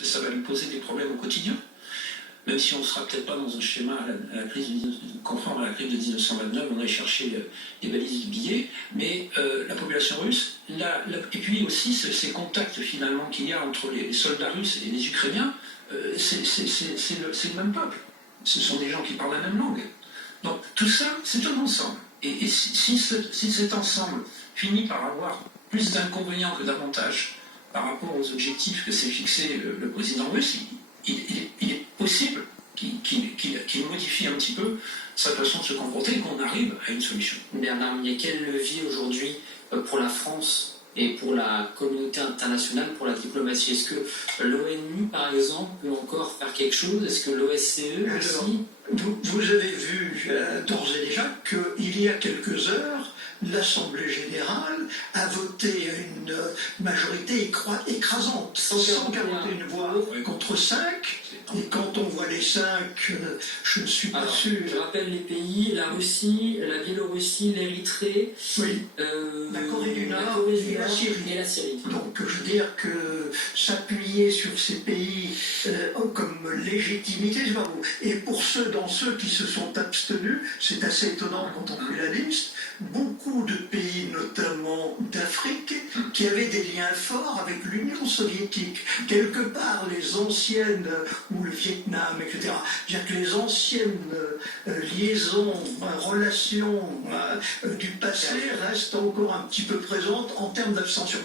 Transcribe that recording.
que ça va lui poser des problèmes au quotidien, même si on ne sera peut-être pas dans un schéma conforme à la crise de 1929, on allait chercher des valises de billets, mais la population russe, et puis aussi ces contacts finalement qu'il y a entre les soldats russes et les Ukrainiens, c'est le même peuple. Ce sont des gens qui parlent la même langue. Donc tout ça, c'est un ensemble. Et si cet ensemble finit par avoir plus d'inconvénients que d'avantages par rapport aux objectifs que s'est fixé le président russe, il est possible qu'il modifie un petit peu sa façon de se comporter et qu'on arrive à une solution. Bernard, il y a quel levier aujourd'hui pour la France et pour la communauté internationale, pour la diplomatie? Est-ce que l'ONU, par exemple, peut encore faire quelque chose? Est-ce que l'OSCE aussi? Vous avez vu d'ores et déjà qu'il y a quelques heures, l'Assemblée générale a voté à une majorité écrasante, 141 voix contre 5. Et quand on voit les 5, je ne suis pas sûr. Je rappelle les pays, la Russie, la Biélorussie, l'Érythrée, oui. La Corée du Nord et la Syrie. Donc je veux dire que s'appuyer sur ces pays comme légitimité, c'est pas beau. Et pour ceux qui se sont abstenus, c'est assez étonnant quand on fait la liste, beaucoup de pays, notamment d'Afrique, qui avaient des liens forts avec l'Union soviétique. Quelque part, les anciennes, ou le Vietnam, etc. C'est-à-dire que les anciennes liaisons, relations du passé restent encore un petit peu présentes en termes d'abstention.